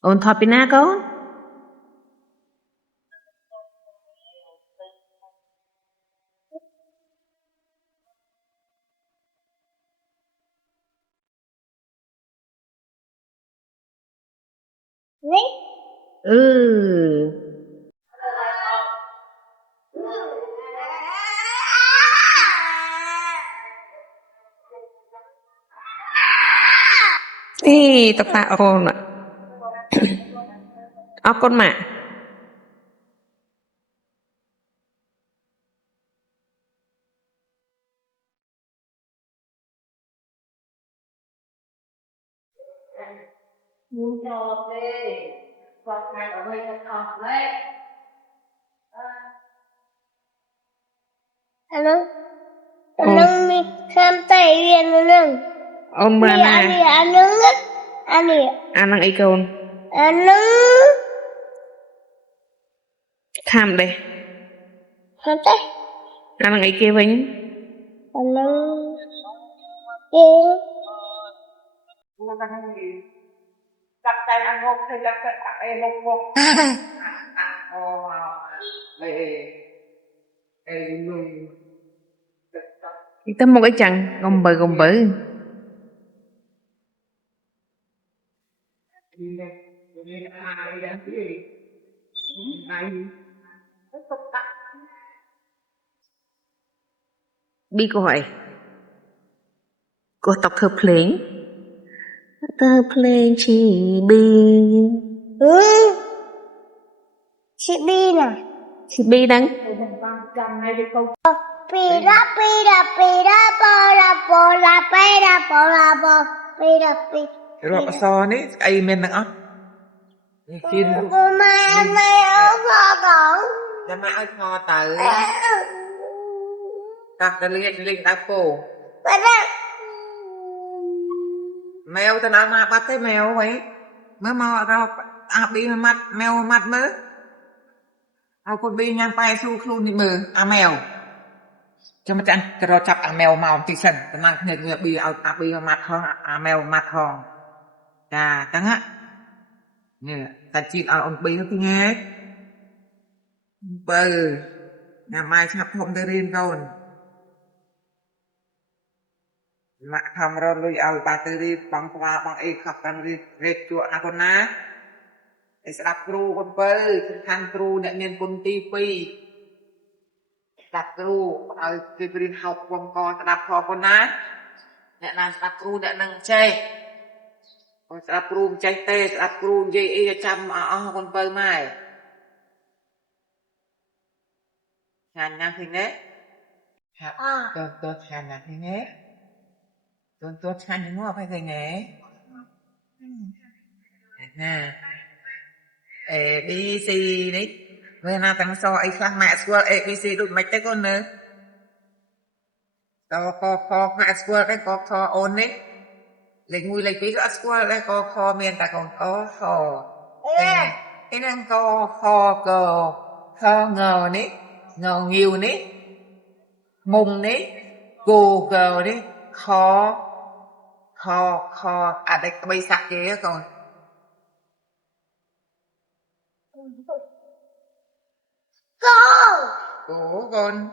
ôn thọ pina con ừ thì tập tạ ôn ạ con mạ Ano? Anong may sampai yan anong? ôn mà nè Anong? ăn ăn ấy con Anong? tham đây Sampai? ăn ăn ấy kia vĩnh Anong? Đặt tay ăn ngốc hay đặt tay ăn ngốc ngốc. kita mau cái chẳng gom bơ bi câu hỏi cô tập thơ plane chỉ bi Si Bina. chị bi đắng Pira, pira. Rồi so ní ai men nặng á. Khi Mày ở kho cổng. cho má ơi kho tới đặt cái linh đặt cổ mèo ta nào mà bắt thấy mèo vậy mới mau ra bi mặt mèo mặt mớiเอาคนบียังไปสู้ครูนี่มือmèo cho mà chẳng cho chặt mèo màu tí sần cái năng nhiệt người bi bi mặt thong mèo mặt thong chà chẳng á nè ta chỉ on bi nó nghe bơ ngày mai sắp không đi riêng rồi mà không rồi lui bà tư đi bằng qua bằng e khắpกันriết chùa con ná để sẽ đặt cru con bơ khăn cru nè nên con ti pi đặt cru cái riêng học con co đặt kho con ná nè là đặt cru nè năng chơi con đặt cru chơi tê đặt cru dây e chăm con bơ mai hàn nhang thì nè tôi hàn nhang thì nè tôi hàn những ngọc hay gì nè nè A B C đấy người nào tăng so ấy khác mẹ school A B C đụng mạch tới con nữa có kho mẹ school đấy có kho ôn đấy lịch mùi lịch phí có school đấy có kho miền ta còn có kho cái năng có kho cờ kho ngờ đấy ngờ nhiều đấy mùng đấy gù cờ đấy kho đây bây sạc kia còn cổ con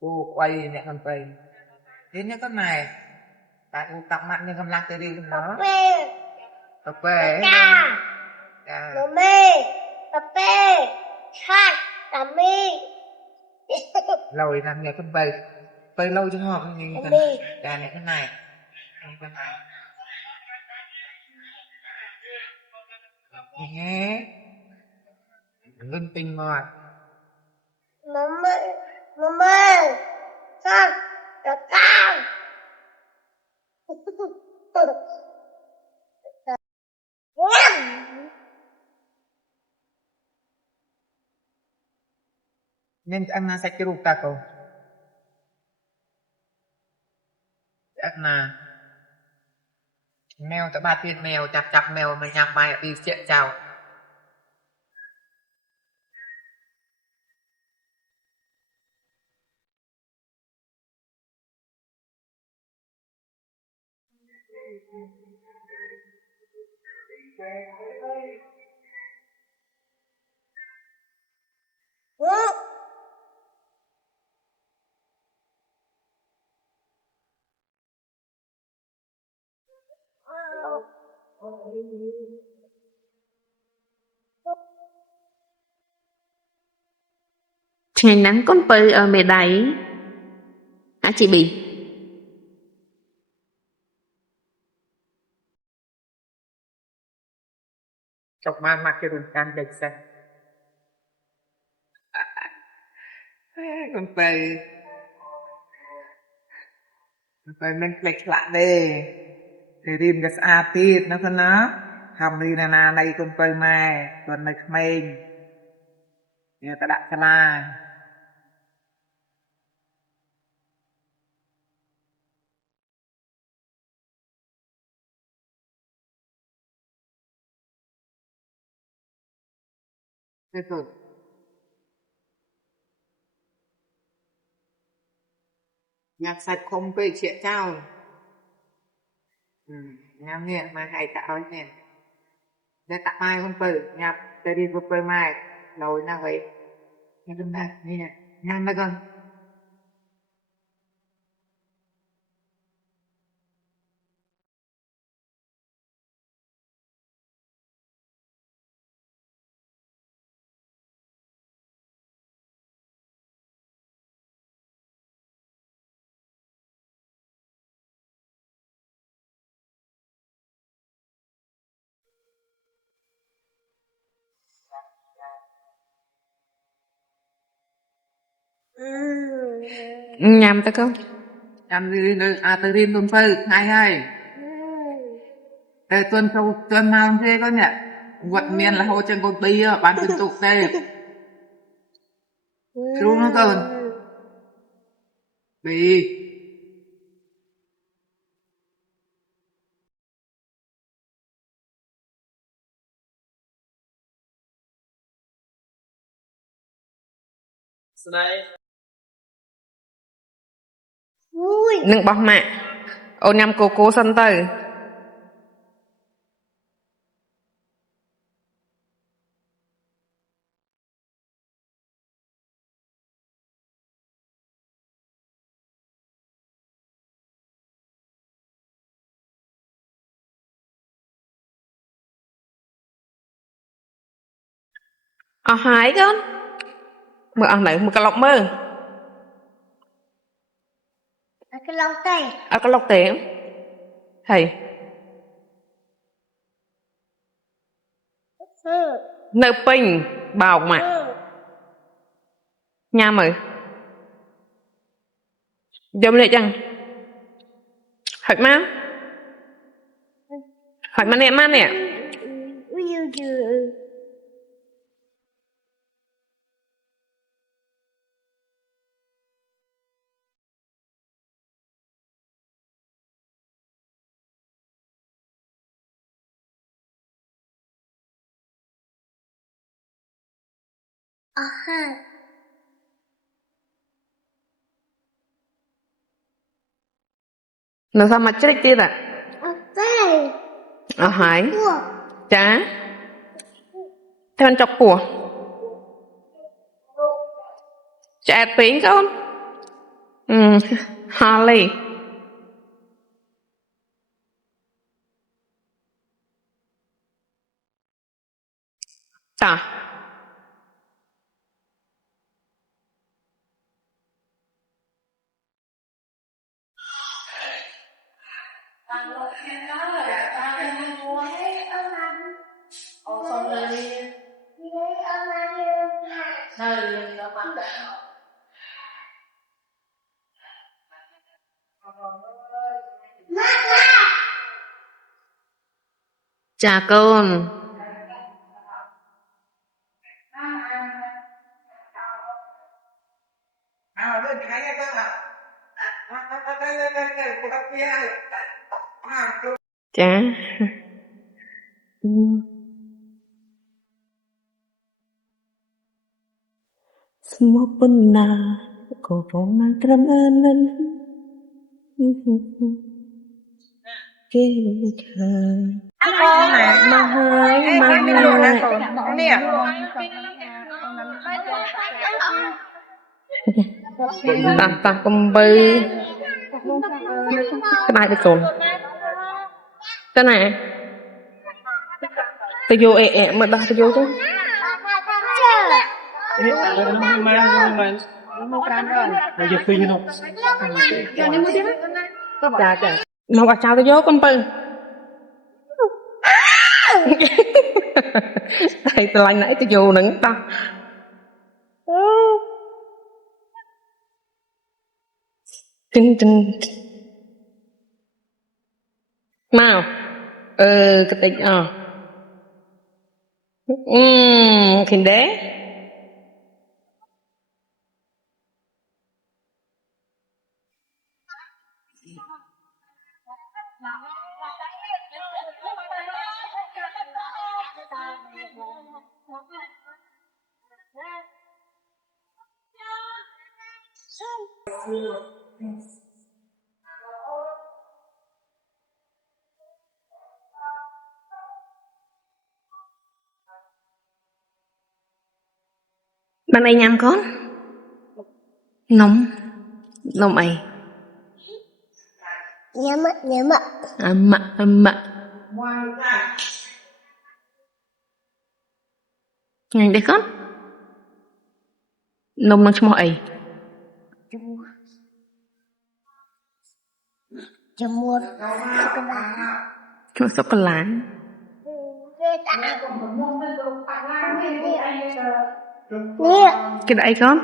cô quay nè con quay đến cái con này tại cô tập mạnh như con lạc tới đi nó tập về lồi làm nghề con bày lâu cho họ cái gì con đà này cái này nghe linh tinh ngọt Mama, con, được cao. nên ăn na sạch cái ruột ta cô ăn na mèo ta ba tiền mèo chặt mèo mà nhằm bài đi chuyện chào Ngày nắng con bơi ở mề đáy. Hả chị Bì? Chọc ma mặc cái quần can đẹp xanh. Con bơi mình plek lạ đê. Thì riêng cái xa tiết nó con nó. Hồng đi nà đây con bơi mai. Còn này mình. Nè ta đặt cái la. Thế rồi. Nhạc sạch không bị chuyện trao. Nhạc nghe mà hay tạo nè. Để tạo mai con bơi. Nhạc để đi con bơi mai. Lối nào vậy. Nhạc con ta. Nè. Nhạc nó con. Nhằm ta con. Nhằm đi từ riêng con bơi. Hay hay. Tuần sau tuần nào thế con nhỉ? Vật miền là hồ chân con bì bán bên tục đây. Đúng không con? Bì. Nâng bọc mạ. Ô nhằm cô sân tử. Ở hái con. Mơ ở này một cái lọc mơ. Cái lông tay. Ở cái lọc tiếng. Thầy. Nợ bình. Bảo mạ. Nhà mơ. Dâm lệ chăng? Hỏi má. Hỏi má nè. Nó sao mà chết kia ạ? Ở hái. Chá. Thế con chọc của. Chẹt tiếng con. Holly. Ta. Chà con. Lên cái này con ạ. Chà. Semua pernah kau pernah termanan. គេមកហើយមកនេះតាកំបើក្តាយទៅកូនទៅណាទៅយកអេមកដោះទៅយកទៅនេះមិនមកប្រាំrồiយកពីនោះចានេះមួយទៀតចាមកអត់ចោលទៅយកកំពើតែឆ្លាញ់ណាស់ទៅយកហ្នឹងតោះទិនមកកតិចឃើញទេបានអីញ៉ាំកូននំអីញ៉ាំអាម៉ាក់ញ៉ាំទេកូននំនឹងឈ្មោះអីជាមួយសូកូឡាគេដាក់អីកូន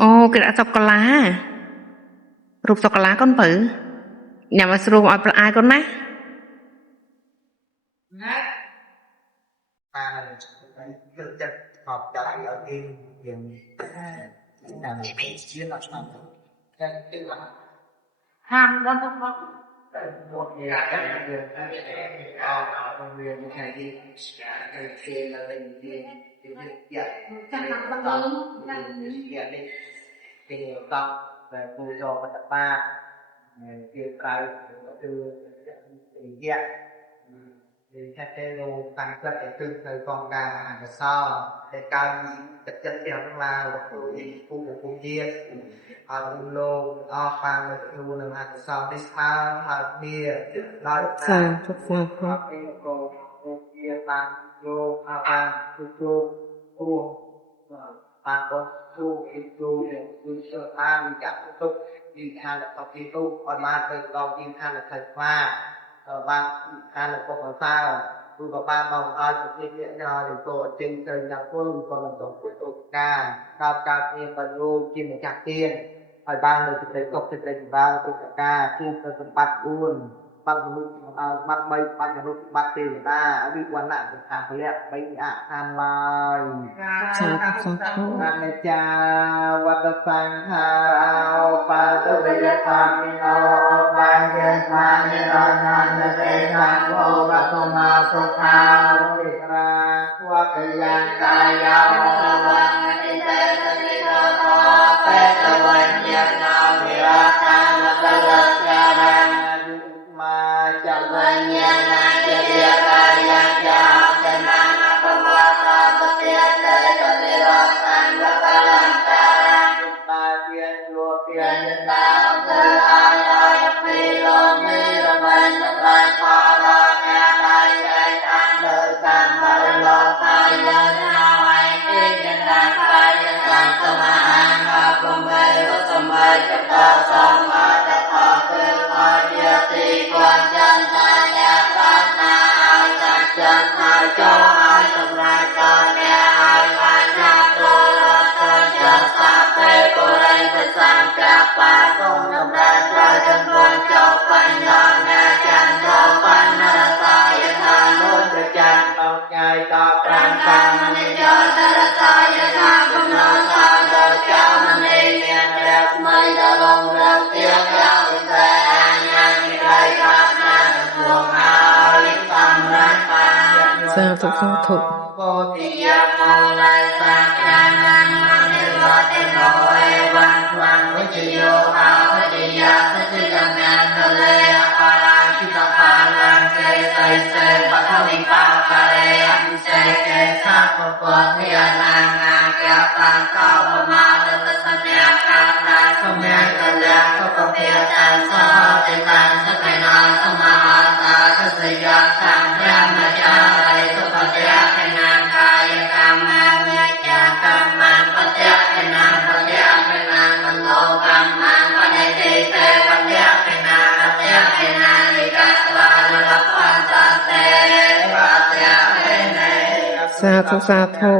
អូគេដាក់សូកូឡារូបសូកូឡាកូនបើញ៉ាំឲ្យស្រួលឲ្យប្រអាយកូនណាបានគឺចិត្តខប់ចាក់ឲ្យគេយើងតាមពីជាអត់ស្មាត់តែទីឡាហាមដល់ទៅមកតែមកយ៉ាងហ្នឹងយើងអត់មានថ្ងៃទីគេនៅលេងទីយ៉ាចាំដល់ដល់យ៉ានេះគេតោះតែគូយកបតបាគេក្រៅគឺយ៉ាthì theo theo tăng chất để từ thời con gà hàng sau để cao chất theo là khu của khu kia ở lô phan lu là hàng sau đi xa hàng bia nói sao chút sao cái cô kia tăng lô phan khu phan có khu để sơ an chặt tục đi than là tập đi tu còn mà thời còn đi than là thời qua ban than là có sao tôi có ban mong ai cũng như thế nào thì tôi trên trời nhà quân còn làm tổng của tôi cao tiền và lô chim chặt tiền hỏi ban là thực tế cọc thực tế vào tôi ca chim tôi bắt buồn bắt mây bắt bắt tiền ta đi quan nạn được hàng lẹ mấy than lai anh cha vật sang hào và tôi bây giờ tham nhau ban gen tham nhau để tham ô và không nào không thao để ra qua thời gian dài nhau và đi tới đi đó tới tớiวันยังnào thì ra tham và tới lần ra đang mà chẳngวันยังnào thì ra yang jauh dan mana pembuata betian dari ketirak dan berkelancaran bagian luar biasa dalam beraya yang belum diremen dengan palanya kaitan dengan berlokai menawai dengan kaitan kemahan pembelu sembah kita sama tetap berhati-hati kuat jantanya karena akan jangan jauh semraikannya akan turun kerja sampai kurang bersangka patung membaca dan mencoban dana dan coban merasa yang halus berjangkau nyai tak perangkang meninjau terasa yang akan merasa berjauh meninggal resmi dalam bertiap yang disayangnya nilai karena sebelum alim pamratan satu tiap mulai sakanan menilai noe wang kecil hal dia kecilangan oleh para kita para สาธุสาธุ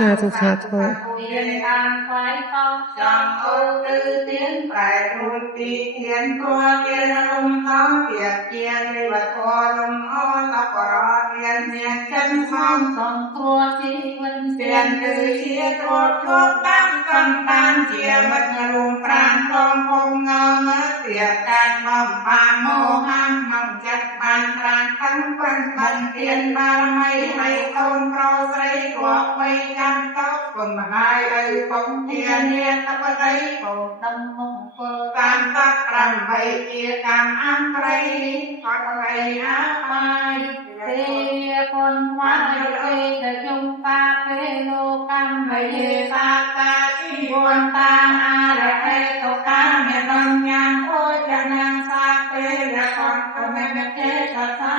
สาธุสาธุ Thiên an khoái phong trong âu tư tiến phải đôi tì thiên qua thiên rung thắng kiệt thiên đi bật qua rung ô tóc có thiên thiên chân phong trong tua chi vân thiên tư chia trốt trốt tăng cầm tan chia mất rung pran trong phong ngơ ngỡ tiệt can mầm bàn mô ham mầm chất bàn pran thắng quân thần thiên ba mây hay tôn cao dây của mây trăm tóc cùng hai ơi phong thiên nhiên tóc dây cổ tâm mông cơ can tắc rằm bầy kia càng ăn cây con cây á mai thế con hoa cây để chúng ta phê lô cam bầy ta ta chi buồn ta a để hay tổ cam miền đông nhang ôi cha nàng xa phê để con mẹ thế cha xa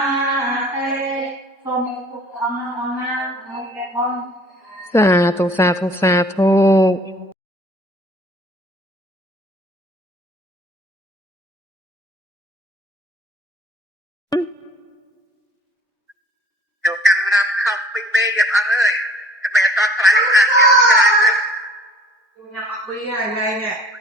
phê không phục ông nam không để con สาธุสาธุสาธุ Yo camera không bị mê dập ăn ơi. Các bạn toàn phải ăn ăn ăn. Tôi nhắm mắt bí ai đây nè.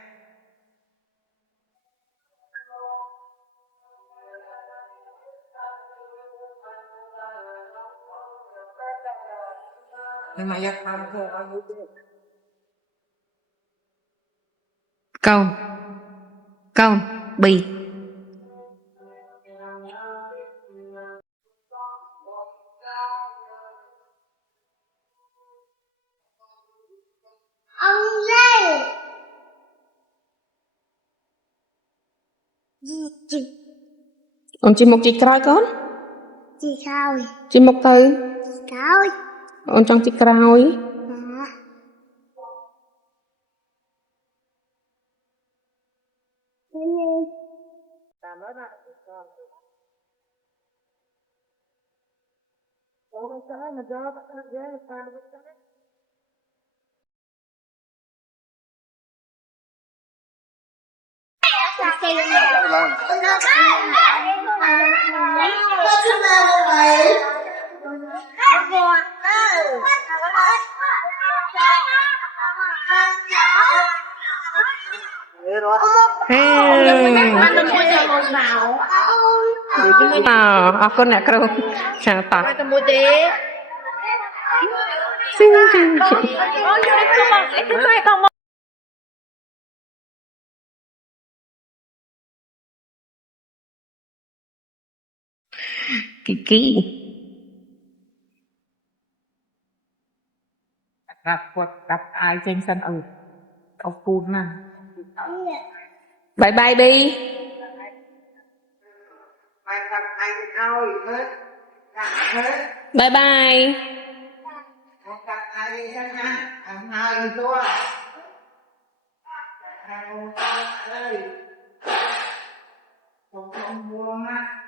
Nhưng mà dập ăn thôi ăn mũi tiếp. Câu câu bì ông dây chị ông chim mục chị còi con chị sao chim mục từ cáo ông trong chị còi ở con nè kêu chào tao xin kiki Đặt quật đặt ai trên sân ở ông phun nè. bye bye đi Mày đặt ai ao hết. Đặt hết. bye bye Đặt ai đi hết ha. Ăn hai tua. Ăn ơi. Không buông á.